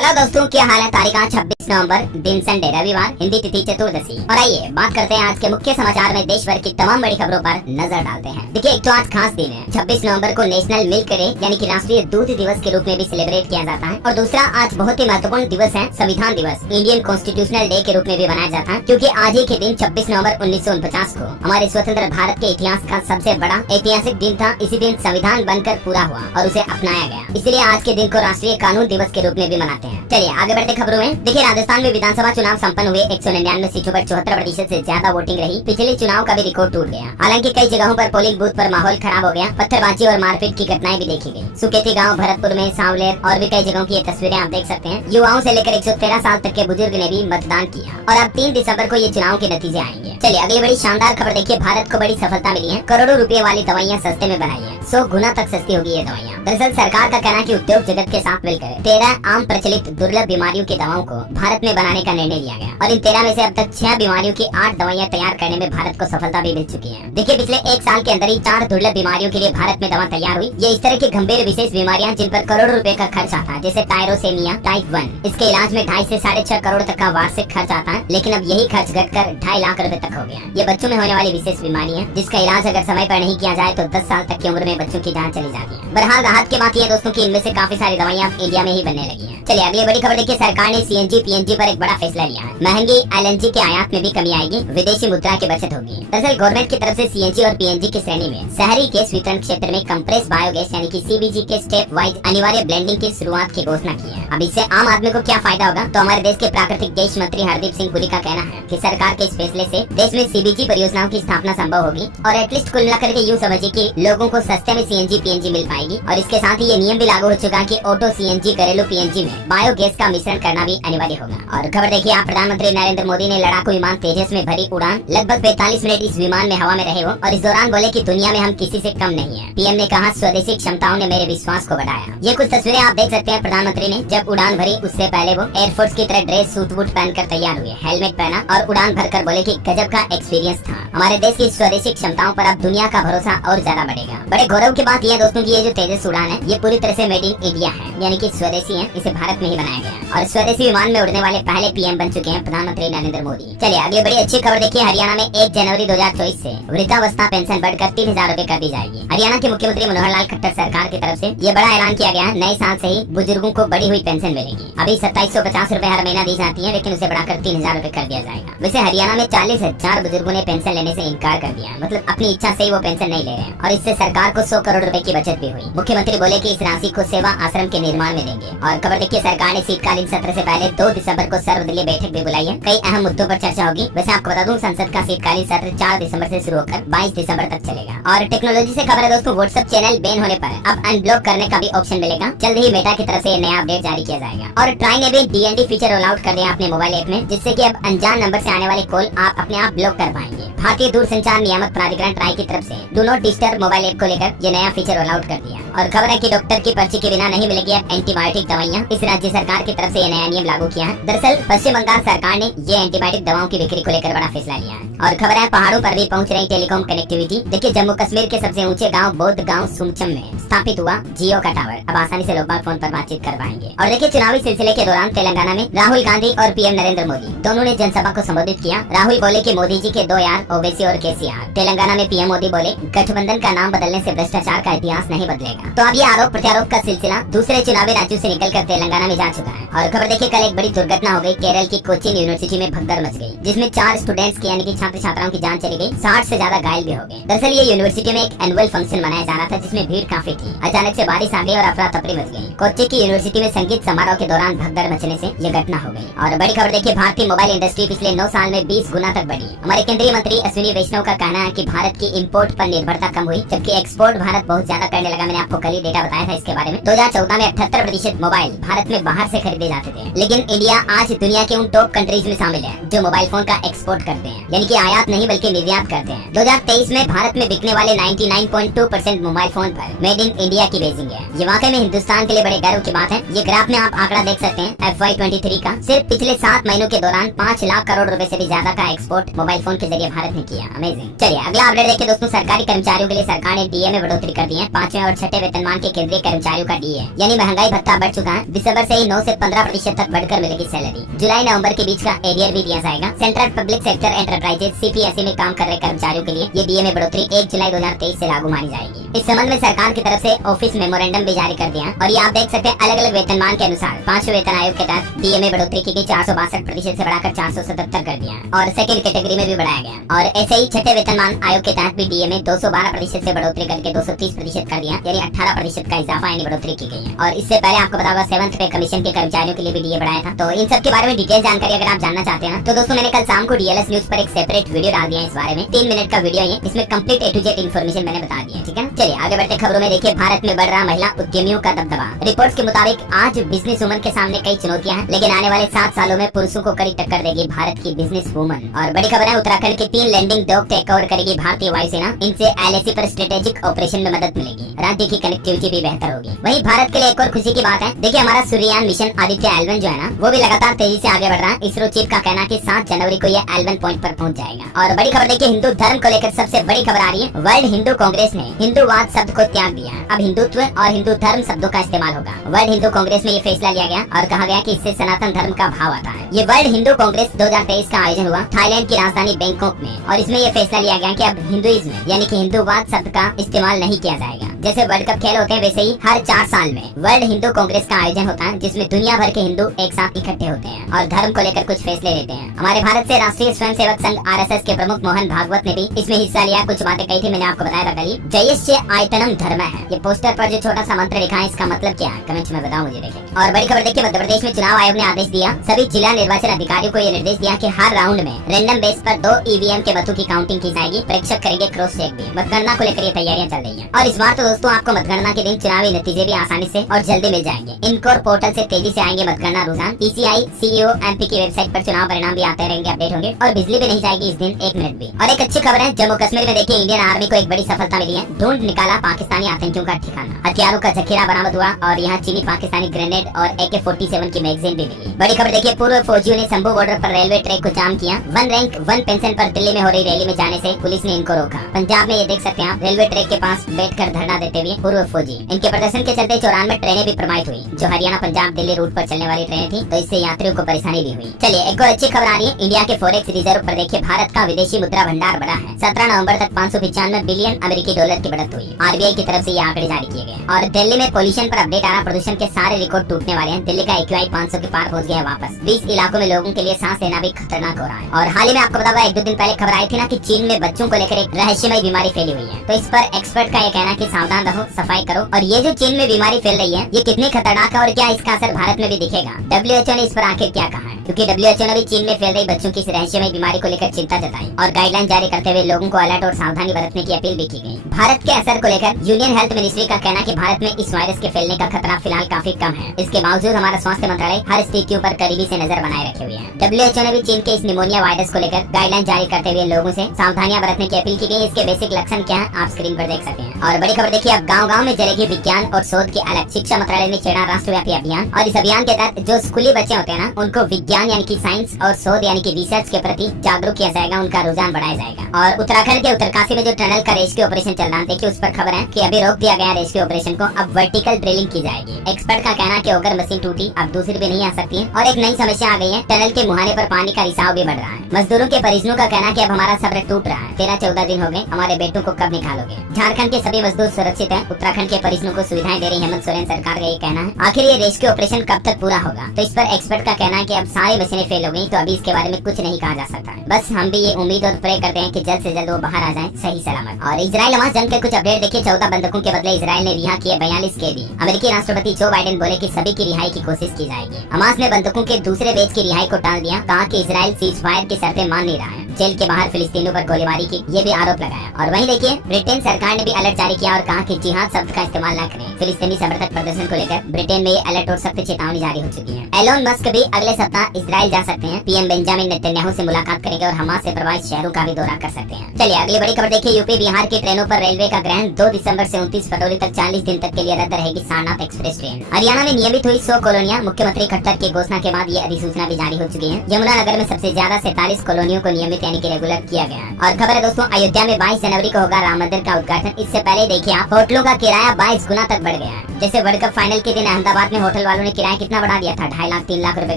Hello दोस्तों, क्या हाल है। तारीख आज 26 नवंबर, दिन संडे, रविवार, हिंदी तिथि चतुर्दशी। और आइए बात करते हैं आज के मुख्य समाचार में देश भर की तमाम बड़ी खबरों पर नजर डालते हैं। देखिए, एक तो आज खास दिन है। 26 नवंबर को नेशनल मिल्क डे यानी कि राष्ट्रीय दूध दिवस के रूप में भी सेलिब्रेट किया जाता है। और दूसरा आज बहुत ही महत्वपूर्ण दिवस है, संविधान दिवस, इंडियन कॉन्स्टिट्यूशनल डे के रूप में भी मनाया जाता है, क्योंकि आज ही के दिन 26 नवंबर 1949 को हमारे स्वतंत्र भारत के इतिहास का सबसे बड़ा ऐतिहासिक दिन था। इसी दिन संविधान बनकर पूरा हुआ और उसे अपनाया गया, इसलिए आज के दिन को राष्ट्रीय कानून दिवस के रूप में भी मनाते हैं। चलिए आगे बढ़ते खबरों में। देखिए, राजस्थान में विधानसभा चुनाव संपन्न हुए। 199 सीटों पर 74% से ज्यादा वोटिंग रही। पिछले चुनाव का भी रिकॉर्ड टूट गया। हालांकि कई जगहों पर पोलिंग बूथ पर माहौल खराब हो गया। पत्थरबाजी और मारपीट की घटनाएं भी देखी गई। सुकेती गांव, भरतपुर में, सांवलेर और भी कई जगहों की ये तस्वीरें आप देख सकते हैं। युवाओं से लेकर 113 साल तक के बुजुर्ग ने भी मतदान किया और अब 3 दिसंबर को ये चुनाव के नतीजे आएंगे। चलिए अगली बड़ी शानदार खबर देखिए। भारत को बड़ी सफलता मिली है। करोड़ों रुपए वाली दवाइयाँ सस्ते में बनाई है। 100 गुना तक सस्ती होगी ये दवाइयाँ। दरअसल सरकार का कहना है कि उद्योग जगत के साथ मिलकर 13 आम प्रचलित दुर्लभ बीमारियों की दवाओं को भारत में बनाने का निर्णय लिया गया और इन 13 में से अब तक 6 बीमारियों की 8 दवाइयाँ तैयार करने में भारत को सफलता भी मिल चुकी है। देखिए, पिछले 1 साल के अंदर ही 4 दुर्लभ बीमारियों के लिए भारत में दवा तैयार हुई। ये इस तरह की गंभीर विशेष बीमारियां जिन पर करोड़ों रुपए का खर्च आता है, जैसे टायरोसेमिया टाइप 1। इसके इलाज में 2.5 से 6.5 करोड़ तक का वार्षिक खर्च आता है, लेकिन अब यही खर्च घटकर 2.5 लाख रुपए तक हो गया। ये बच्चों में होने वाली विशेष बीमारी है, जिसका इलाज अगर समय पर नहीं किया जाए तो 10 साल तक की उम्र में बच्चों की जान चली जाती है। बहरहाल राहत की बात यह दोस्तों की इनमें से काफी सारी दवाइयां इंडिया में ही बनने लगी हैं। चलिए अगली बड़ी खबर देखिए। सरकार ने सीएनजी पीएनजी पर एक बड़ा फैसला लिया है। महंगी एलएनजी के आयात में भी कमी आएगी, विदेशी मुद्रा की बचत होगी। दरअसल गवर्नमेंट की तरफ से सीएनजी और पीएनजी की श्रेणी में शहरी गैस वितरण क्षेत्र में कंप्रेस बायोगैस यानी कि सीबीजी के स्टेप वाइज अनिवार्य ब्लेंडिंग की शुरुआत की घोषणा की है। अब इससे आम आदमी को क्या फायदा होगा, तो हमारे देश के प्राकृतिक गैस मंत्री हरदीप सिंह पुरी का कहना है कि सरकार के इस फैसले से देश में सीबीजी परियोजनाओं की स्थापना संभव होगी और एटलीस्ट कुल मिलाकर के यूं समझिए कि लोगों को सस्ते में सीएनजी पीएनजी मिल पाएगी। और इसके साथ ही ये नियम भी लागू हो चुका है कि ऑटो सीएनजी घरेलू पीएनजी में बायोगैस का मिश्रण करना भी अनिवार्य होगा। और खबर देखिए आप, प्रधानमंत्री नरेंद्र मोदी ने लड़ाकू विमान तेजस में भरी उड़ान। लगभग 45 मिनट इस विमान में हवा में रहे वो और इस दौरान बोले कि दुनिया में हम किसी से कम नहीं है। पीएम ने कहा, स्वदेशी क्षमताओं ने मेरे विश्वास को बढ़ाया। ये कुछ तस्वीरें आप देख सकते हैं। प्रधानमंत्री ने जब उड़ान भरी उससे पहले वो एयरफोर्स की तरह ड्रेस सूट वूट पहनकर तैयार हुए, हेलमेट पहना और उड़ान भरकर बोले कि गजब का एक्सपीरियंस था। हमारे देश की स्वदेशी क्षमताओं पर अब दुनिया का भरोसा और ज्यादा बढ़ेगा। बड़े गौरव की बात यह दोस्तों की ये जो तेजस उड़ान है ये पूरी तरह से मेड इन इंडिया है, यानी कि स्वदेशी है। इसे भारत में ही बनाया गया और स्वदेशी विमान में उड़ने वाले पहले पीएम बन चुके हैं प्रधानमंत्री नरेंद्र मोदी। चलिए अगली बड़ी अच्छी खबर देखिए। हरियाणा में 1 जनवरी 2024 से वृद्धावस्था पेंशन बढ़कर 3000 रुपए कर दी जाएगी। हरियाणा के मुख्यमंत्री मनोहर लाल खट्टर सरकार की तरफ से ये बड़ा ऐलान किया गया है। नए साल से ही बुजुर्गों को बढ़ी हुई पेंशन मिलेगी। अभी 2750 रुपए हर महीना दी जाती है, लेकिन उसे बढ़ाकर 3000 रुपए कर दिया जाएगा। वैसे हरियाणा में 40,000 बुजुर्गों ने पेंशन लेने से इनकार कर दिया, मतलब अपनी इच्छा से ही वो पेंशन नहीं ले रहे हैं और इससे सरकार को 100 करोड़ रुपए की बचत भी हुई। मुख्यमंत्री बोले कि इस राशि को सेवा आश्रम के निर्माण में देंगे। और खबर देखिए, सरकार ने शीतकालीन सत्र से पहले 2 दिसंबर को सर्वदलीय बैठक भी बुलाई है। कई अहम मुद्दों पर चर्चा होगी। वैसे आपको बता दूं, संसद का शीतकालीन सत्र 4 दिसंबर से शुरू होकर 22 दिसंबर तक चलेगा। और टेक्नोलॉजी से खबर है दोस्तों, व्हाट्सएप चैनल बैन होने पर अब अनब्लॉक करने का भी ऑप्शन मिलेगा। जल्द ही मेटा की तरफ से नया अपडेट जारी किया जाएगा। और ट्राई ने भी डीएनडी फीचर रोल आउट कर दिया अपने मोबाइल ऐप में, जिससे कि अब अनजान नंबर से आने वाली कॉल आप अपने आप ब्लॉक कर पाएंगे। भारतीय दूरसंचार नियामक प्राधिकरण ट्राई की तरफ से do not disturb mobile app को लेकर ये नया फीचर रोल आउट कर दिया। और खबर है कि डॉक्टर की पर्ची के बिना नहीं मिलेगी अब एंटीबायोटिक दवाइयाँ। इस राज्य सरकार की तरफ से ये नया नियम लागू किया है। दरअसल पश्चिम बंगाल सरकार ने ये एंटीबायोटिक दवाओं की बिक्री को लेकर बड़ा फैसला लिया है। और खबर है पहाड़ों पर भी पहुंच रही टेलीकॉम कनेक्टिविटी। देखिए, जम्मू कश्मीर के सबसे ऊंचे गांव बोध गांव सुमचम में स्थापित हुआ जियो का टावर। अब आसानी से लोग बाग फोन पर बातचीत कर पाएंगे। और देखिए, चुनावी सिलसिले के दौरान तेलंगाना में राहुल गांधी और पीएम नरेंद्र मोदी दोनों ने जनसभा को संबोधित किया। राहुल बोले कि मोदी जी के 2 यार ओवैसी और केसीआर। तेलंगाना में पीएम मोदी बोले, गठबंधन का नाम बदलने से भ्रष्टाचार का इतिहास नहीं बदलेगा। तो अब ये आरोप प्रत्यारोप का सिलसिला दूसरे चुनावी राज्यों से निकलकर तेलंगाना में जा चुका है। और खबर देखिए, कल एक बड़ी दुर्घटना हो गई। केरल की कोचिन यूनिवर्सिटी में भगदड़ मच गई, जिसमें 4 स्टूडेंट्स की यानी कि छात्र छात्राओं की जान चली गई। 60 से ज्यादा घायल भी हो गए। दरअसल ये यूनिवर्सिटी में एक एनुअल फंक्शन मनाया जा रहा था, जिसमें भीड़ काफी थी। अचानक से बारिश आ गई और अफरा तफरी मच गई। कोच्चि की यूनिवर्सिटी में संगीत समारोह के दौरान भगदड़ मचने से ये घटना हो गई। और बड़ी खबर देखिए, भारतीय मोबाइल इंडस्ट्री पिछले 9 साल में 20 गुना तक बढ़ी। हमारे केंद्रीय मंत्री अश्विनी वैष्णव का कहना है कि भारत की इंपोर्ट पर निर्भरता कम हुई, जबकि एक्सपोर्ट भारत बहुत ज्यादा करने लगा। मैंने आपको कल ही डेटा बताया था इसके बारे में। 2014 में 78% मोबाइल भारत में बाहर से खरीदे जाते थे, लेकिन इंडिया आज दुनिया के उन टॉप कंट्रीज में शामिल है जो मोबाइल फोन का एक्सपोर्ट करते हैं, यानी कि आयात नहीं बल्कि निर्यात करते हैं। 2023 में भारत में बिकने वाले 99.2% मोबाइल फोन पर मेड इन इंडिया की बेसिंग है। ये वाकई में हिंदुस्तान के लिए बड़े गर्व की बात है। ये ग्राफ में आप आंकड़ा देख सकते हैं FY23 का। सिर्फ पिछले 7 महीनों के दौरान 5 लाख करोड़ रुपए से भी ज्यादा का एक्सपोर्ट मोबाइल फोन के जरिए भारत ने किया। अमेजिंग। चलिए अगला अपडेट देखिए दोस्तों, सरकारी कर्मचारियों के लिए सरकार ने डीए में बढ़ोतरी कर दी है। 5वें और 6ठे वेतन वेतनमान के केंद्रीय कर्मचारियों का डीए यानी महंगाई भत्ता बढ़ चुका है। दिसंबर से ही 9 से 15% तक बढ़कर मिलेगी सैलरी। जुलाई नवंबर के बीच का एरियर भी दिया जाएगा। Central public sector enterprises CPSE में काम कर रहे कर्मचारियों के लिए ये डीए में बढ़ोतरी 1 जुलाई 2023 से लागू मानी जाएगी। इस संबंध में सरकार की तरफ से ऑफिस मेमोरेंडम भी जारी कर दिया है और ये आप देख सकते हैं अलग अलग वेतनमान के अनुसार 5वें वेतन आयोग के तहत डीए में बढ़ोतरी की गई 462% से बढ़ाकर 477 कर दिया है और सेकंड कैटेगरी में भी बढ़ाया गया। और ऐसे ही छठे वेतनमान आयोग के तहत भी डीए में 212% से बढ़ोतरी करके 230% कर दिया, यानी 18% का इजाफा यानी बढ़ोतरी की गई है। और इससे पहले आपको पता होगा 7th पे कमीशन के कर्मचारियों के लिए भी डीए बढ़ाया था। तो इन सब के बारे में डिटेल जानकारी अगर आप जानना चाहते हैं तो दोस्तों मैंने कल शाम को DLS न्यूज पर एक सेपरेट वीडियो डाल दिया है इस बारे में। 3 मिनट का वीडियो है, इसमें complete A to Z information मैंने बता दी है, ठीक है। चलिए आगे बढ़ते खबरों में। देखिए भारत में बढ़ रहा महिला उद्यमियों का दबदबा। रिपोर्ट्स के मुताबिक आज बिजनेस वुमन के सामने कई चुनौतियां हैं, लेकिन आने वाले 7 सालों में पुरुषों को कड़ी टक्कर देगी भारत की बिजनेस वुमन। और बड़ी खबर है, उत्तराखंड के 3 लैंडिंग डॉक टेक ओवर करेगी भारतीय वायुसेना। इनसे LAC पर स्ट्रेटेजिक ऑपरेशन में मदद मिलेगी, राज्य की कनेक्टिविटी भी बेहतर होगी। वहीं भारत के लिए एक और खुशी की बात है, देखिए हमारा सूर्ययान मिशन आदित्य L1 जो है ना, वो भी लगातार तेजी से आगे बढ़ रहा है। इसरो चीफ का कहना है कि 7 जनवरी को ये L1 पॉइंट पर पहुंच जाएगा। और बड़ी खबर देखिए, हिंदू धर्म को लेकर सबसे बड़ी खबर आ रही है। वर्ल्ड हिंदू कांग्रेस ने हिंदूवाद शब्द को त्याग दिया है, अब हिंदुत्व और हिंदू धर्म शब्दों का इस्तेमाल होगा। वर्ल्ड हिंदू कांग्रेस में ये फैसला लिया गया और कहा गया कि इससे सनातन धर्म का भाव आता है। ये वर्ल्ड हिंदू कांग्रेस 2023 का आयोजन हुआ थाईलैंड की राजधानी बैंकॉक में और इसमें ये फैसला लिया गया कि अब हिंदुइज्म यानी कि हिंदूवाद शब्द का इस्तेमाल नहीं किया जाएगा। जैसे वर्ल्ड कप खेल होते हैं वैसे ही हर 4 साल में वर्ल्ड हिंदू कांग्रेस का आयोजन होता है, जिसमें दुनिया भर के हिंदू एक साथ इकट्ठे होते हैं और धर्म को लेकर कुछ फैसले लेते हैं। हमारे भारत से राष्ट्रीय स्वयंसेवक संघ RSS के प्रमुख मोहन भागवत ने भी इसमें हिस्सा लिया, कुछ बातें कही थी, मैंने आपको बताया था कल। जयश्च आयतनम धर्म है, ये पोस्टर पर जो छोटा सा मंत्र लिखा है इसका मतलब क्या है कमेंट में बताओ मुझे। देखिए और बड़ी खबर देखिए, मध्य प्रदेश में चुनाव आयोग ने आदेश दिया, सभी जिला निर्वाचन अधिकारियों को ये निर्देश दिया कि हर राउंड में रैंडम बेस पर 2 EVM के मतों की काउंटिंग की जाएगी। प्रेक्षक करेंगे क्रॉस चेक भी। मतगणना को लेकर ये तैयारियां चल रही हैं और इस बार तो दोस्तों आपको मतगणना के दिन चुनावी नतीजे भी आसानी से और जल्दी मिल जाएंगे। इनकोर पोर्टल से तेजी से आएंगे मतगणना रुझान। ECI CEO MP की वेबसाइट पर चुनाव परिणाम भी आते रहेंगे, अपडेट होंगे और बिजली भी नहीं जाएगी इस दिन 1 मिनट भी। और एक अच्छी खबर है, जम्मू कश्मीर में देखिए इंडियन आर्मी को एक बड़ी सफलता मिली है, ढूंढ निकाला पाकिस्तानी आतंकियों का ठिकाना। हथियारों का जखीरा बरामद हुआ और यहाँ चीनी पाकिस्तानी ग्रेनेड और AK-47 की मैगजीन भी मिली। बड़ी खबर देखिए, पूर्व फौजियों ने शंभू बॉर्डर पर रेलवे ट्रैक को जाम किया। 1 रैंक 1 पेंशन पर दिल्ली में हो रही रैली में जाने से पुलिस ने इनको रोका। पंजाब में ये देख सकते हैं आप, रेलवे ट्रैक के पास बैठकर धरना देते हुए पूर्व फौजी। इनके प्रदर्शन के चलते 94 ट्रेनें भी प्रभावित हुई, जो हरियाणा पंजाब दिल्ली रूट पर चलने वाली ट्रेनें थी, तो इससे यात्रियों को परेशानी भी हुई। चलिए एक और अच्छी खबर आ रही है, इंडिया के फॉरेक्स रिजर्व पर देखिए भारत का विदेशी मुद्रा भंडार बढ़ा है। 17 नवंबर तक 595 बिलियन अमेरिकी डॉलर की बढ़त हुई। RBI की तरफ से ये आंकड़े जारी किए गए। और दिल्ली में पोल्यूशन पर अपडेट आ रहा, प्रदूषण के सारे रिकॉर्ड टूटने वाले हैं। दिल्ली का AQI 500 के पार पहुंच गया है वापस। 20 इलाकों में लोगों के लिए सांस लेना भी खतरनाक हो रहा है। और हाल ही में आपको पता होगा 1-2 दिन पहले खबर आई थी ना कि चीन में बच्चों को लेकर एक रहस्यमय बीमारी फैली हुई है। तो इस पर एक्सपर्ट का ये कहना कि सावधान रहो, सफाई करो। और ये जो चीन में बीमारी फैल रही है ये कितनी खतरनाक है और क्या इसका असर भारत में भी दिखेगा, WHO ने इस पर आखिर क्या कहा है, क्योंकि WHO ने भी चीन में फैल रही बच्चों की इस रहस्यमय बीमारी को लेकर चिंता जताई और गाइडलाइन जारी करते हुए लोगों को अलर्ट और सावधानी बरतने की अपील भी की गई। भारत के असर को लेकर यूनियन हेल्थ मिनिस्ट्री का कहना कि भारत में इस वायरस के फैलने का खतरा फिलहाल काफी कम है। इसके बावजूद हमारा स्वास्थ्य मंत्रालय हर स्थितियों पर करीबी से नजर बनाए रखे हुए है। WHO ने भी चीन के इस निमोनिया वायरस को लेकर गाइडलाइन जारी करते हुए लोगों से सावधानियां बरतने की अपील की गई। इसके बेसिक लक्षण क्या है आप स्क्रीन पर देख सकते हैं। और बड़ी खबर देखिए, अब गाँव-गाँव में चलेगी विज्ञान और शोध की अलग। शिक्षा मंत्रालय ने छेड़ा राष्ट्रव्यापी अभियान और इस अभियान के तहत जो स्कूली बच्चे होते हैं ना, उनको विज्ञान यानी कि साइंस और शोध यानी कि रिसर्च के प्रति जागरूक किया जाएगा, उनका रुझान बढ़ाया जाएगा। और उत्तराखंड के उत्तरकाशी में जो टनल का रेस्क्यू ऑपरेशन चल रहा है, देखिए उस पर खबर है कि अभी रोक दिया गया रेस्क्यू ऑपरेशन को, अब वर्टिकल ड्रिलिंग की जाएगी। एक्सपर्ट का कहना है कि अगर मशीन टूटी अब दूसरी भी नहीं आ सकती है। और एक नई समस्या आ गई है, टनल के मुहाने पर पानी का रिसाव भी बढ़ रहा है। मजदूरों के परिजनों का कहना है कि अब हमारा सब्र टूट रहा है, 13-14 दिन हो गए, हमारे बेटों को कब निकालोगे। झारखंड के सभी मजदूर सुरक्षित है, उत्तराखंड के परिजनों को सुविधाएं दे रही हेमंत सोरेन सरकार का ये कहना है। आखिर ये रेस्क्यू ऑपरेशन कब तक पूरा होगा, तो इस पर एक्सपर्ट का कहना है कि अब सारी मशीनें फेल हो गई, तो अभी इसके बारे में कुछ नहीं कहा जा सकता है। बस हम भी ये उम्मीद और प्रे करते हैं कि जल्द से जल्द वो बाहर आ जाए सही सलामत। और इजराइल हमास जंग के कुछ अपडेट देखिए, 14 बंधकों के बदले इजराइल ने रिहा किए 42 कैदी। अमेरिकी राष्ट्रपति जो बाइडेन बोले कि सभी की रिहाई की कोशिश की जाएगी। हमास ने बंधकों के दूसरे बैच की रिहाई को टाल दिया, कहा कि इजराइल सीज फायर की शर्तें मान नहीं रहा है। जेल के बाहर फिलिस्तीनियों पर गोलीबारी की ये भी आरोप लगाया। और वहीं देखिए ब्रिटेन सरकार ने भी अलर्ट जारी किया और कहा कि जिहाद शब्द का इस्तेमाल न करें। फिलिस्तीनी समर्थक प्रदर्शन को लेकर ब्रिटेन में ये अलर्ट और सख्त चेतावनी जारी हो चुकी है। एलोन मस्क भी अगले सप्ताह इजराइल जा सकते हैं। PM बेंजामिन नेतन्याहू से मुलाकात करेंगे और हमास से प्रभावित शहरों का भी दौरा कर सकते हैं। चलिए अगली बड़ी खबर देखिए, यूपी बिहार की ट्रेनों पर रेलवे का ग्रहण 2 दिसंबर से 29 फरवरी तक 40 दिन तक के लिए रद्द रहेगी सारनाथ एक्सप्रेस ट्रेन। हरियाणा में नियमित हुई 100 कॉलोनियां, मुख्यमंत्री खट्टर की घोषणा के बाद ये अधिसूचना भी जारी हो चुकी है। यमुनानगर में सबसे ज्यादा 47 कॉलोनियों को नियमित यानी कि रेगुलर किया गया है। और खबर है दोस्तों, अयोध्या में 22 जनवरी को होगा राम मंदिर का उद्घाटन। इससे पहले देखिए आप, होटलों का किराया 22 गुना तक बढ़ गया है। जैसे वर्ल्ड कप फाइनल के दिन अहमदाबाद में होटल वालों ने किराया कितना बढ़ा दिया था, 2.5 लाख 3 लाख रुपए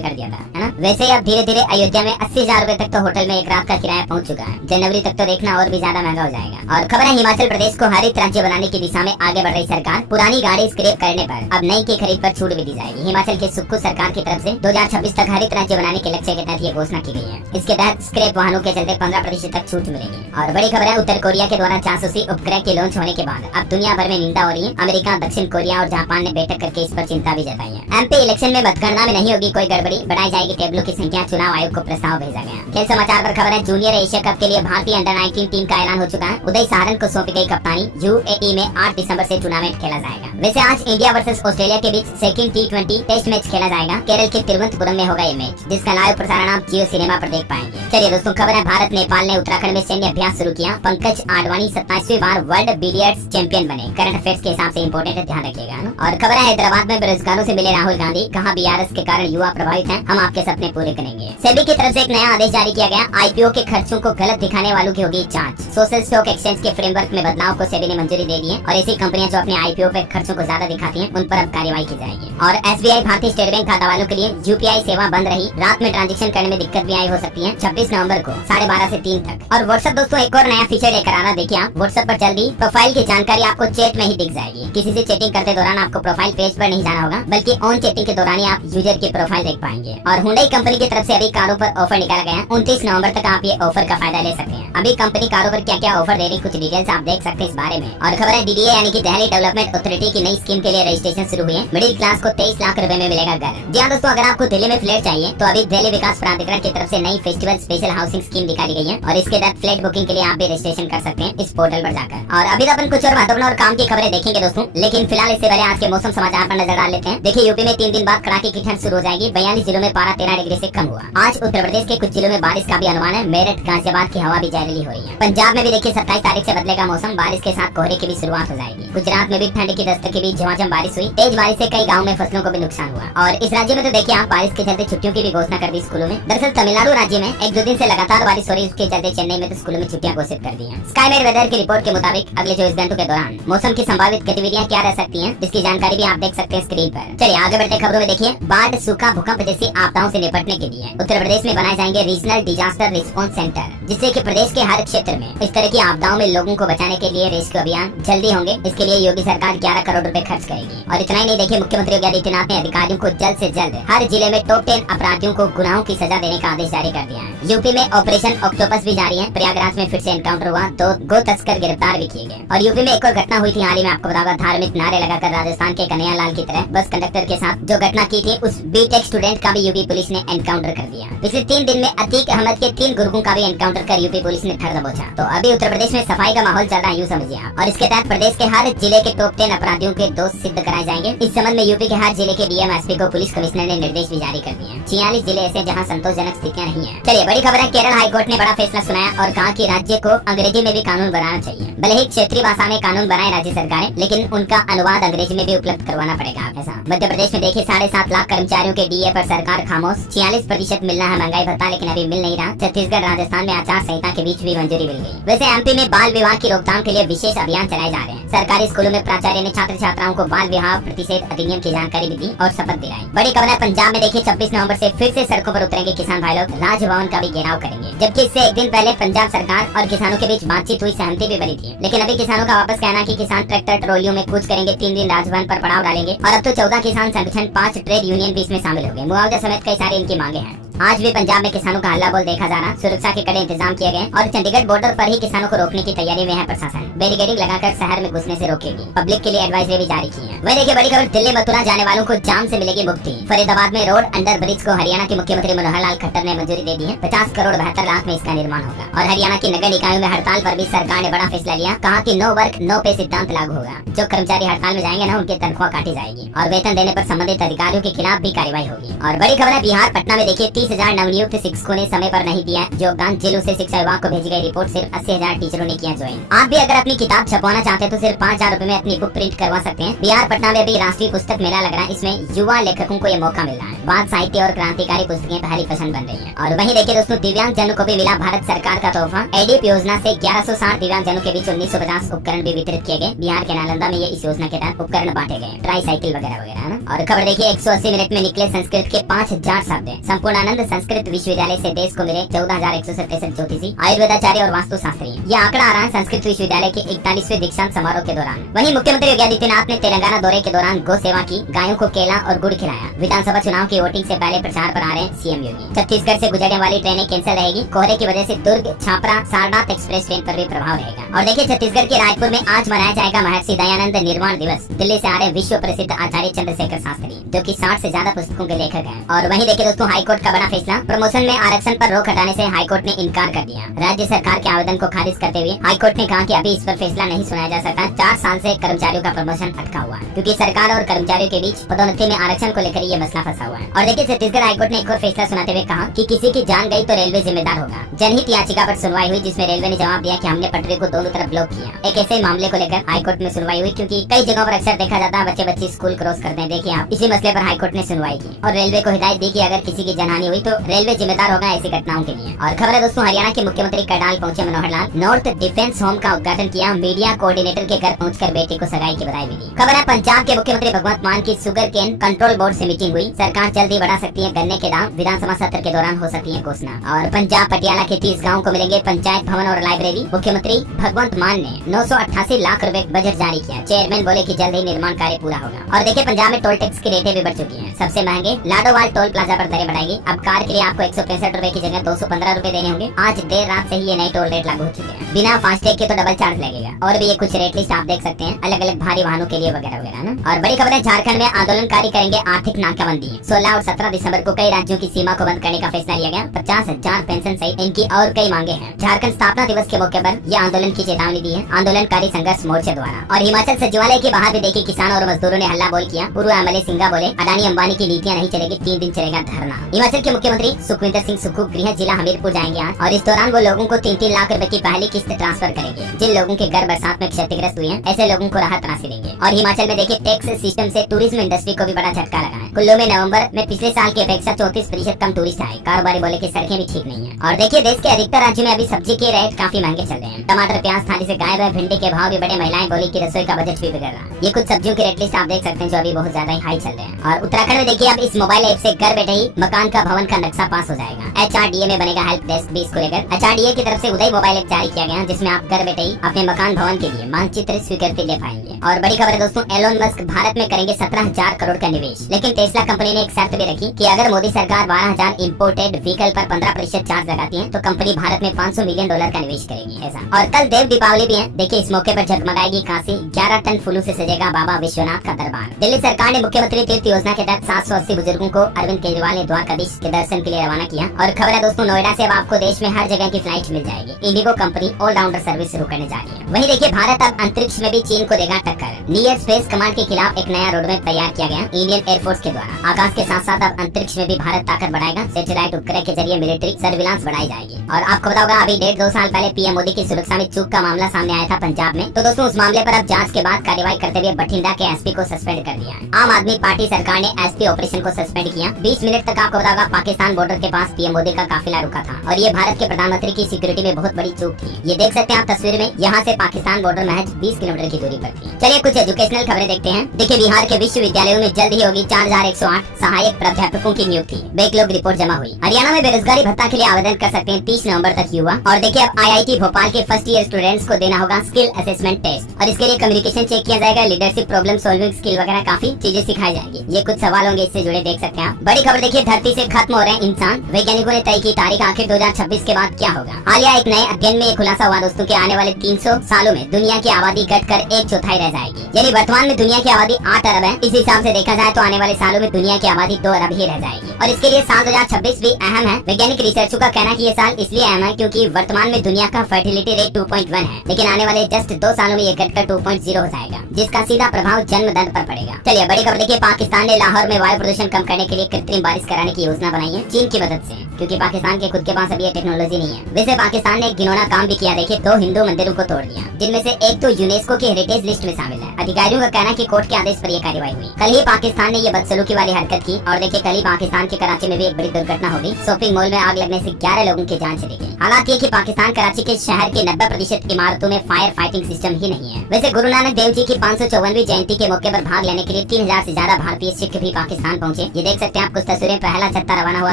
कर दिया था, है ना। वैसे अब धीरे धीरे अयोध्या में 80,000 रुपए तक तो होटल में एक रात का किराया पहुंच चुका है। जनवरी तक तो देखना और भी ज्यादा महंगा हो जाएगा। और खबर है हिमाचल प्रदेश को हरित राज्य बनाने की दिशा में आगे बढ़ रही सरकार। पुरानी गाड़ी स्क्रैप करने पर अब नई की खरीद पर छूट भी दी जाएगी। हिमाचल के सुक्खू सरकार की तरफ से 2026 तक हरित राज्य बनाने के लक्ष्य के तहत ये घोषणा की गई है। इसके तहत स्क्रैप वाहनों के चलते 15% तक छूट मिलेगी। और बड़ी खबर है उत्तर कोरिया के द्वारा जासूसी उपग्रह के लॉन्च होने के बाद अब दुनिया भर में निंदा हो रही है। अमेरिका, दक्षिण कोरिया और जापान ने बैठक करके इस पर चिंता भी जताई है। एमपी इलेक्शन में मतगणना में नहीं होगी कोई गड़बड़ी, बढ़ाई जाएगी टेबलों की संख्या, चुनाव आयोग को प्रस्ताव भेजा गया। खेल समाचार पर खबर है जूनियर एशिया कप के लिए भारतीय अंडर 19 टीम का ऐलान हो चुका है। उदय सारन को सौंपी गई कप्तानी। यूएई में 8 दिसंबर से टूर्नामेंट खेला जाएगा। वैसे आज इंडिया वर्सेस ऑस्ट्रेलिया के बीच सेकंड T20 टेस्ट मैच खेला जाएगा। केरल के तिरुवनंतपुरम में होगा ये मैच, जिसका लाइव प्रसारण आप जियो सिनेमा पर देख पाएंगे। चलिए दोस्तों, खबर है भारत नेपाल ने उत्तराखंड में सैन्य अभ्यास शुरू किया। पंकज आडवाणी 27वीं बार वर्ल्ड बिलियर्ड्स चैंपियन बने। करंट अफेयर्स के हिसाब से इंपोर्टेंट है, ध्यान रखिएगा। और खबर है हैदराबाद में बेरोजगारों से मिले राहुल गांधी, कहा बीआरएस के कारण युवा प्रभावित हैं, हम आपके सपने पूरे करेंगे। सेबी की तरफ से एक नया आदेश जारी किया गया। आईपीओ के खर्चों को गलत दिखाने वालों की होगी जांच। सोशल स्टॉक एक्सचेंज के फ्रेमवर्क में बदलाव को सेबी ने मंजूरी दे दी है और ऐसी कंपनियां जो अपने आईपीओ पे खर्चों को ज्यादा दिखाती हैं, उन पर अब कार्रवाई की जाएगी। और एसबीआई भारतीय स्टेट बैंक खाता वालों के लिए यूपीआई सेवा बंद रही। रात में ट्रांजैक्शन करने में दिक्कत भी आई हो सकती है। 26 नवंबर को 12:30 से 3 तक। और व्हाट्सएप दोस्तों एक और नया फीचर लेकर आ रहा, देखिए आप व्हाट्सएप पर जल्दी प्रोफाइल की जानकारी आपको चैट में ही दिख जाएगी। किसी से चैटिंग करते दौरान आपको प्रोफाइल पेज पर नहीं जाना होगा, बल्कि ऑन चैटिंग के दौरान ही आप यूजर की प्रोफाइल देख पाएंगे। और हुंडई कंपनी की तरफ से अभी कारों पर ऑफर निकाला गया है। 29 नवंबर तक आप ये ऑफर का फायदा ले सकते हैं। अभी कंपनी कारों पर क्या क्या ऑफर दे रही, कुछ डिटेल्स आप देख सकते हैं इस बारे में। और खबर है डीडीए यानी कि दिल्ली डेवलपमेंट अथॉरिटी की नई स्कीम के लिए रजिस्ट्रेशन शुरू हुई है। मिडिल क्लास को 23 लाख रुपए में मिलेगा घर। जी हाँ दोस्तों, अगर आपको दिल्ली में फ्लैट चाहिए तो अभी दिल्ली विकास प्राधिकरण की तरफ से नई फेस्टिवल स्पेशल हाउसिंग स्कीम निकाली गई है। और इसके तहत फ्लैट बुकिंग के लिए आप भी रजिस्ट्रेशन कर सकते हैं इस पोर्टल पर जाकर। और अभी तो अपन कुछ और महत्वपूर्ण और काम की खबरें देखेंगे दोस्तों, लेकिन फिलहाल इससे पहले आज के मौसम समाचार पर नजर डाल लेते हैं। देखिए यूपी में 3 दिन बाद कड़ाके की ठंड शुरू हो जाएगी। 42 जिलों में पारा 13 डिग्री से कम हुआ। आज उत्तर प्रदेश के कुछ जिलों में बारिश का भी अनुमान है। मेरठ गाजियाबाद की हवा भी जहरीली हो रही है। पंजाब में भी देखिए 27 तारीख से बदलेगा मौसम, बारिश के साथ कोहरे की भी शुरुआत हो जाएगी। गुजरात में भी ठंड की दस्तक के बीच झमाझम बारिश हुई। तेज बारिश से कई गाँव में फसलों को भी नुकसान हुआ। और इस राज्य में तो देखिए आप बारिश के चलते छुट्टियों की भी घोषणा कर दी स्कूलों में। दरअसल तमिलनाडु राज्य में 1-2 दिन से लगातार बारिश हो रही है, उसके चलते चेन्नई में तो स्कूलों में छुट्टियां घोषित कर दी हैं। स्काईमेट वेदर की रिपोर्ट के मुताबिक अगले 24 घंटों के दौरान मौसम की संभावित गतिविधियां क्या रह सकती हैं, जिसकी जानकारी भी आप देख सकते हैं स्क्रीन पर। चलिए आगे बढ़ते खबरों में। देखिए बाढ़, सूखा, भूकंप जैसी आपदाओं से निपटने के लिए उत्तर प्रदेश में बनाए जाएंगे रीजनल डिजास्टर रिस्पांस सेंटर, जिससे कि प्रदेश के हर क्षेत्र में इस तरह की आपदाओं में लोगों को बचाने के लिए रेस्क्यू अभियान जल्दी होंगे। इसके लिए योगी सरकार 11 करोड़ रुपए खर्च करेगी। और इतना ही नहीं, देखिए मुख्यमंत्री योगी आदित्यनाथ ने अधिकारियों को जल्द से जल्द हर जिले में टॉप 10 अपराधियों को गुनाहों की सजा देने का आदेश जारी कर दिया है। यूपी में ऑपरेशन ऑक्टोपस भी जारी है। प्रयागराज में फिर से एनकाउंटर हुआ, 2 गो तस्कर गिरफ्तार भी किए गए। और यूपी में एक और घटना हुई थी हाल ही में, आपको बताऊंगा। धार्मिक नारे लगाकर राजस्थान के कन्हैया लाल की तरह बस कंडक्टर के साथ जो घटना की थी, उस बीटेक स्टूडेंट का भी यूपी पुलिस ने एनकाउंटर कर दिया। पिछले 3 दिन में अतीक अहमद के 3 गुर्गों का भी एनकाउंटर कर यूपी पुलिस ने धर दबोचा। तो अभी उत्तर प्रदेश में सफाई का माहौल चल रहा है, यूं समझिए आप। और इसके तहत प्रदेश के हर जिले के टॉप 10 अपराधियों के दोष सिद्ध कराए जाएंगे। इस संबंध में यूपी के हर जिले के डीएम एसपी को पुलिस कमिश्नर ने निर्देश भी जारी कर दिए हैं। 46 जिले ऐसे जहां संतोषजनक स्थितियां नहीं है। चलिए बड़ी खबर है, केरल हाईकोर्ट ने बड़ा फैसला सुनाया और कहा कि राज्य को अंग्रेजी में भी कानून बनाना चाहिए। भले ही क्षेत्रीय भाषा में कानून बनाए राज्य सरकारें, लेकिन उनका अनुवाद अंग्रेजी में भी उपलब्ध करवाना पड़ेगा। ऐसा मध्य प्रदेश में देखिए 7.5 लाख कर्मचारियों के डीए पर सरकार खामोश। 46% मिलना है महंगाई भत्ता, लेकिन अभी मिल नहीं रहा। छत्तीसगढ़ राजस्थान में आचार संहिता के बीच भी मंजूरी मिल गई। वैसे एमपी में बाल विवाह की रोकथाम के लिए विशेष अभियान चलाए जा रहे हैं। सरकारी स्कूलों में प्राचार्य ने छात्र छात्राओं को बाल विवाह प्रतिषेध अधिनियम की जानकारी भी दी और शपथ दिलाई। बड़ी खबर है पंजाब में देखिए 26 नवंबर से फिर से सड़कों पर उतरेंगे किसान भाई लोग। राजभवन का भी घेराव करेंगे। जबकि इससे एक दिन पहले पंजाब सरकार और किसानों के बीच बातचीत हुई, सहमति भी बनी थी। लेकिन अभी किसानों का वापस कहना कि किसान ट्रैक्टर ट्रॉलियों में कूच करेंगे, 3 दिन राजभवन पर पड़ाव डालेंगे। और अब तो 14 किसान संगठन, 5 ट्रेड यूनियन भी इसमें शामिल हो गए। मुआवजा समेत कई सारी इनकी मांगे हैं। आज भी पंजाब में किसानों का हल्ला बोल देखा जा रहा। सुरक्षा के कड़े इंतजाम किए गए और चंडीगढ़ बॉर्डर पर ही किसानों को रोकने की तैयारी में है प्रशासन। बैरिकेडिंग लगाकर शहर में घुसने से रोकेगी। पब्लिक के लिए एडवाइजरी भी जारी की है। वही देखिए बड़ी खबर, दिल्ली मथुरा जाने वालों को जाम से मिलेगी मुक्ति। फरीदाबाद में रोड अंडर ब्रिज को हरियाणा के मुख्यमंत्री मनोहर लाल खट्टर ने मंजूरी दे दी है। 50 करोड़ 72 लाख में इसका निर्माण होगा। और हरियाणा की नगर निकायों में हड़ताल पर भी सरकार ने बड़ा फैसला लिया। कहा कि नो वर्क नो पे सिद्धांत लागू होगा। जो कर्मचारी हड़ताल में जाएंगे ना, उनकी तनख्वाह काटी जाएगी और वेतन देने पर संबंधित अधिकारियों के खिलाफ भी कार्रवाई होगी। और बड़ी खबर है, बिहार पटना में देखिए 30,000 नवनियुक्त शिक्षकों ने समय पर नहीं दिया योगदान। जिलों से शिक्षा विभाग को भेजी गई रिपोर्ट, सिर्फ 80,000 टीचरों ने किया ज्वाइन। आप भी अगर अपनी किताब छपवाना चाहते हैं तो सिर्फ 5,000 रुपए में अपनी बुक प्रिंट करवा सकते हैं। बिहार पटना में भी राष्ट्रीय पुस्तक मेला लग रहा है, इसमें युवा लेखकों को ये मौका मिल रहा है। बात साहित्य और क्रांतिकारी पुस्तकें पहली पसंद बन रही है। और वहीं देखिए दोस्तों, दिव्यांग जनों को भी मिला भारत सरकार का तोहफा। एडीप योजना से 1160 दिव्यांग जनों के बीच 1950 उपकरण भी वितरित किए गए। बिहार के नालंदा में ये इस योजना के तहत उपकरण बांटे गए, ट्राई साइकिल वगैरह वगैरह ना। और खबर देखिए, 180 मिनट में निकले संस्कृत के 5000 शब्द। संपूर्णानंद संस्कृत विश्वविद्यालय से देश को मिले 14,167 ज्योतिषी, आयुर्वेदाचार्य और वास्तुशास्त्री। ये आंकड़ा आ रहा है संस्कृत विश्वविद्यालय के 41वें दीक्षांत समारोह के दौरान। वहीं मुख्यमंत्री योगी आदित्यनाथ ने तेलंगाना दौरे के दौरान गौ सेवा की, गायों को केला और गुड़ खिलाया। विधानसभा चुनाव की वोटिंग से पहले प्रचार पर आ रहे हैं सीएम योगी। छत्तीसगढ़ से गुजरने वाली ट्रेनें कैंसिल रहेगी, कोहरे की वजह से दुर्ग छापरा सारनाथ एक्सप्रेस ट्रेन पर भी प्रभाव रहेगा। और देखिए, छत्तीसगढ़ के रायपुर में आज मनाया जाएगा महर्षि दयानंद निर्वाण दिवस। दिल्ली से आ रहे विश्व प्रसिद्ध आचार्य चंद्रशेखर शास्त्री, जो कि 60 से ज्यादा पुस्तकों के लेखक हैं। और वहीं देखिए दोस्तों, हाईकोर्ट का बड़ा फैसला, प्रमोशन में आरक्षण पर रोक हटाने से हाईकोर्ट ने इनकार कर दिया। राज्य सरकार के आवेदन को खारिज करते हुए हाईकोर्ट ने कहा कि अभी इस पर फैसला नहीं सुनाया जा सकता। 4 साल से कर्मचारियों का प्रमोशन अटका हुआ है, क्योंकि सरकार और कर्मचारियों के बीच पदोन्नति में आरक्षण को लेकर ये मसला फंसा हुआ है। और देखिए, छत्तीसगढ़ हाईकोर्ट ने एक और फैसला सुनाते हुए कहा कि किसी की जान गई तो रेलवे जिम्मेदार होगा। जनहित याचिका पर सुनवाई हुई, जिसमें रेलवे ने जवाब दिया कि हमने पटरी को दोनों तरफ ब्लॉक किया। एक ऐसे मामले को लेकर हाईकोर्ट में सुनवाई हुई, क्योंकि कई जगहों पर अक्सर देखा जाता है बच्चे स्कूल क्रॉस करते हैं। देखिए आप, इसी मसले पर हाईकोर्ट ने सुनवाई की और रेलवे को हिदायत दी कि अगर किसी की जनहानि हुई तो रेलवे जिम्मेदार होगा ऐसी घटनाओं के लिए। और खबर है दोस्तों, हरियाणा के मुख्यमंत्री करनाल पहुंचे Manohar Lal, north defence home का उद्घाटन किया। मीडिया कोऑर्डिनेटर के घर पहुंचकर बेटी को सगाई की बधाई भी दी। खबर है, पंजाब के मुख्यमंत्री भगवंत मान की शुगर केन कंट्रोल बोर्ड से मीटिंग हुई। सरकार जल्द ही बढ़ा सकती है गन्ने के दाम, विधानसभा सत्र के दौरान हो सकती है घोषणा। और पंजाब पटियाला के 30 गाँव को मिलेंगे पंचायत भवन और लाइब्रेरी। मुख्यमंत्री भगवंत मान ने 988 लाख रुपए बजट जारी किया। चेयरमैन बोले कि जल्द ही निर्माण कार्य पूरा होगा। और देखिए, पंजाब में टोल टैक्स की रेटें भी बढ़ चुकी हैं। सबसे महंगे लाडोवाल टोल प्लाजा पर दरें बढ़ाएगी। अब कार के लिए आपको 165 रुपए की जगह 215 रुपए देने होंगे। आज देर रात से ही ये नई टोल रेट लागू हो चुके हैं। बिना फास्टैग के तो डबल चार्ज लगेगा। और भी ये कुछ रेट लिस्ट आप देख सकते हैं, अलग अलग भारी वाहनों के लिए वगैरह वगैरह ना। और बड़ी खबर है, झारखंड में आंदोलनकारी करेंगे आर्थिक नाकाबंदी। 16 और 17 दिसंबर को कई राज्यों की सीमा को बंद करने का फैसला लिया गया। 50,000 पेंशन सहित इनकी और कई मांगे हैं। झारखंड स्थापना दिवस के मौके पर यह आंदोलन की चेतावनी दी है आंदोलनकारी संघर्ष मोर्चे द्वारा। और हिमाचल सचिवालय के बाहर भी देखिए, किसानों और मजदूरों ने हल्ला बोल किया। पूर्व एमएलए सिंघा बोले अडानी अंबानी की नीतियां नहीं चलेगी, 3 दिन चलेगा धरना। हिमाचल के मुख्यमंत्री सुखविंदर सिंह सुक्खू गृह जिला हमीरपुर जाएंगे आज, और इस दौरान वो लोगों को 3-3 लाख रुपए की पहली किस्त ट्रांसफर करेंगे। जिन लोगों के घर बरसात में क्षतिग्रस्त हुए हैं, ऐसे लोगों को राहत राशि देंगे। और हिमाचल में देखिए, टैक्स सिस्टम से टूरिज्म इंडस्ट्री को भी बड़ा झटका लगा है। कुल्लू में नवंबर में पिछले साल की अपेक्षा 34% कम टूरिस्ट आए। कारोबारी बोले कि सड़कें भी ठीक नहीं है। और देखिए, देश के अधिकतर राज्यों में अभी सब्जी के रेट काफी महंगे चल रहे हैं। टमाटर प्याज थाली से गायब है, भिंडी के भाव भी बढ़े। महिलाएं बोली कि रसोई का बजट भी बिगड़ रहा। ये कुछ सब्जियों की रेट लिस्ट आप देख सकते हैं, जो अभी बहुत ज्यादा हाई चल रहे हैं। और उत्तराखंड में देखिए, अब इस मोबाइल ऐप से घर बैठे ही मकान का भवन का नक्शा पास हो जाएगा। HRDA में बनेगा हेल्प डेस्क भी इसको लेकर। HRDA की तरफ से उदय मोबाइल ऐप जारी किया गया, जिसमें आप घर बैठे ही अपने मकान भवन के लिए मानचित्र स्वीकृति ले पाएंगे। और बड़ी खबर है दोस्तों, एलोन मस्क भारत में करेंगे 17,000 करोड़ का निवेश। लेकिन टेस्ला कंपनी ने एक शर्त भी रखी कि अगर मोदी सरकार 12,000 इम्पोर्टेड व्हीकल पर 15% चार्ज लगाती है तो कंपनी भारत में $500 मिलियन का निवेश करेगी ऐसा। और कल देव दीपावली भी है। देखिए, इस मौके पर झगमगाएगी काशी, 11 टन फूलों से सजेगा बाबा विश्वनाथ का दरबार। दिल्ली सरकार ने मुख्यमंत्री तीर्थ योजना के तहत 780 बुजुर्गों को अरविंद केजरीवाल ने द्वारकाधीश के दर्शन के लिए रवाना किया। और खबर है दोस्तों, नोएडा से अब आपको देश में हर जगह की फ्लाइट मिल जाएगी। इंडिगो कंपनी ऑलराउंडर सर्विस शुरू करने जा रही है। वहीं देखिए, भारत अब अंतरिक्ष में भी चीन को देगा टक्कर। नियर स्पेस कमांड के खिलाफ एक नया रोडमैप तैयार किया गया इंडियन एयरफोर्स के द्वारा। आकाश के साथ साथ अब अंतरिक्ष में भी भारत ताकत बढ़ाएगा। सैटेलाइट उपग्रह के जरिए मिलिट्री सर्विलांस बढ़ाई जाएगी। और आपको पता होगा, अभी 1.5-2 साल पहले पीएम मोदी की सुरक्षा में चूक का मामला सामने आया था पंजाब में। तो दोस्तों, उस मामले पर अब जांच के बाद कार्रवाई करते हुए बठिंडा के एसपी को सस्पेंड कर दिया है। आम आदमी पार्टी सरकार ने एसपी ऑपरेशन को सस्पेंड किया। 20 मिनट तक आपको पता होगा, पाकिस्तान बॉर्डर के पास पीएम मोदी का काफिला रुका था। और ये भारत के प्रधानमंत्री की सिक्योरिटी में बहुत बड़ी चूक थी। ये देख सकते हैं आप तस्वीर में, यहाँ से पाकिस्तान बॉर्डर महज 20 किलोमीटर की दूरी पर थी। चलिए कुछ एजुकेशनल खबरें देखते हैं। देखिए, बिहार के विश्वविद्यालयों में जल्द ही होगी 4108 सहायक प्राध्यापकों की नियुक्ति। बैकलॉग रिपोर्ट जमा हुई। हरियाणा में बेरोजगारी भत्ता के लिए आवेदन कर सकते हैं 30 नवंबर तक युवा। और देखिए, अब IIT भोपाल के फर्स्ट ईयर स्टूडेंट्स को देना होगा स्किल असेसमेंट टेस्ट। और इसके लिए कम्युनिकेशन चेक किया जाएगा, लीडरशिप, प्रॉब्लम सॉल्विंग स्किल वगैरह काफी चीजें सिखाई जाएगी। ये कुछ सवाल होंगे इससे जुड़े, देख सकते हैं आप। बड़ी खबर देखिए, धरती से खत्म हो रहे हैं इंसान। वैज्ञानिकों ने तय की तारीख, आखिर 2026 के बाद क्या होगा। हालिया एक नए अध्ययन में ये खुलासा हुआ दोस्तों कि आने वाले 300 सालों में दुनिया की आबादी घटकर 1/4 रह जाएगी। यानी वर्तमान में दुनिया की आबादी 8 अरब है। इस हिसाब से देखा जाए तो आने वाले सालों में दुनिया की आबादी 2 अरब ही रह जाएगी। और इसके लिए साल 2026 भी अहम है। वैज्ञानिक रिसर्चों का कहना है कि ये साल इसलिए अहम है क्योंकि वर्तमान में दुनिया का फर्टिलिटी रेट 2.1 है, लेकिन आने वाले जस्ट 2 सालों में ये घटकर 2.0 हो जाएगा, जिसका सीधा प्रभाव जन्म दर पर पड़ेगा। चलिए बड़ी खबर देखिए, पाकिस्तान ने लाहौर में वायु प्रदूषण कम करने के लिए कृत्रिम बारिश कराने की योजना बनाई है चीन की मदद से, क्योंकि पाकिस्तान के खुद के पास अभी ये टेक्नोलॉजी नहीं है। वैसे पाकिस्तान ने एक घिनौना काम भी किया। देखिए 2 हिंदू मंदिरों को तोड़ दिया, जिनमें से एक तो यूनेस्को की हेरिटेज लिस्ट में शामिल है। अधिकारियों का कहना है कि कोर्ट के आदेश पर यह कार्रवाई हुई। कल ही पाकिस्तान ने ये बदसलूकी वाली हरकत की। और देखिए कल ही पाकिस्तान के कराची में भी एक बड़ी दुर्घटना हो गई। शॉपिंग मॉल में आग लगने से 11 लोगों की जान चली गई। हालांकि ये कि पाकिस्तान कराची के शहर के 90% इमारतों में फायर फाइटिंग सिस्टम ही नहीं है। वैसे गुरु नानक देव जी की 554वीं जयंती के मौके पर भाग लेने के लिए 3000 से ज्यादा भारतीय सिख भी पाकिस्तान पहुंचे। ये देख सकते हैं आप कुछ तस्वीरें। पहला जत्था रवाना हुआ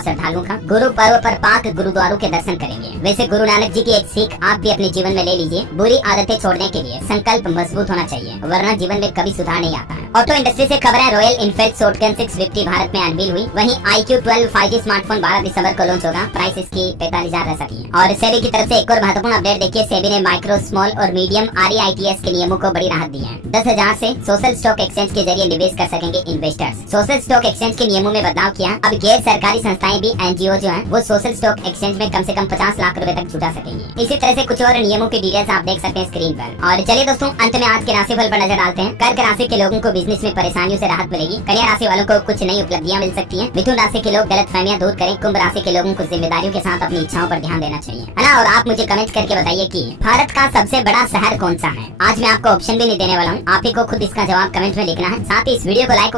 श्रद्धालुओं का। गुरु पर्व पर पाक गुरुद्वारों के दर्शन करेंगे। वैसे गुरु नानक जी की एक सीख आप भी अपने जीवन में ले लीजिए। बुरी आदतें छोड़ने के लिए संकल्प मजबूत होना चाहिए, वरना जीवन में कभी सुधार नहीं आता है। ऑटो इंडस्ट्री से खबर है, रॉयल एनफील्ड शॉटगन 650 भारत में अनवील हुई। वहीं iQOO 12 5G स्मार्टफोन 12 दिसंबर को लॉन्च होगा। प्राइस इसकी 45,000 रह सकती है। और सेबी की तरफ से एक और महत्वपूर्ण अपडेट देखिए, सेबी ने माइक्रो, स्मॉल और मीडियम REITs के नियमों को बड़ी राहत दी है। 10,000 से सोशल स्टॉक एक्सचेंज के जरिए निवेश कर सकेंगे इन्वेस्टर्स। सोशल स्टॉक एक्सचेंज के नियमों में बदलाव किया। अब गैर सरकारी संस्थाएं भी NGO जो है वो सोशल स्टॉक एक्सचेंज में कम से कम 50 लाख रुपए तक जुटा सकेंगे। इसी तरह से कुछ और नियमों की डिटेल्स आप देख सकते हैं स्क्रीन पर। और चलिए दोस्तों, अंत में आज के राशिफल पर नजर डालते हैं। कर्क राशि के लोगों को बिजनेस में परेशानियों से राहत मिलेगी। कन्या राशि वालों को कुछ नई उपलब्धियां मिल सकती हैं। मिथुन राशि के लोग गलतफहमियां दूर करें। कुंभ राशि के लोगों को जिम्मेदारियों के साथ अपनी इच्छाओं पर ध्यान देना चाहिए, है ना। और आप मुझे कमेंट करके बताइए कि भारत का सबसे बड़ा शहर कौन सा है। आज मैं आपको ऑप्शन भी नहीं देने वाला हूँ, आप ही को खुद इसका जवाब कमेंट में लिखना है। साथ ही इस वीडियो को लाइक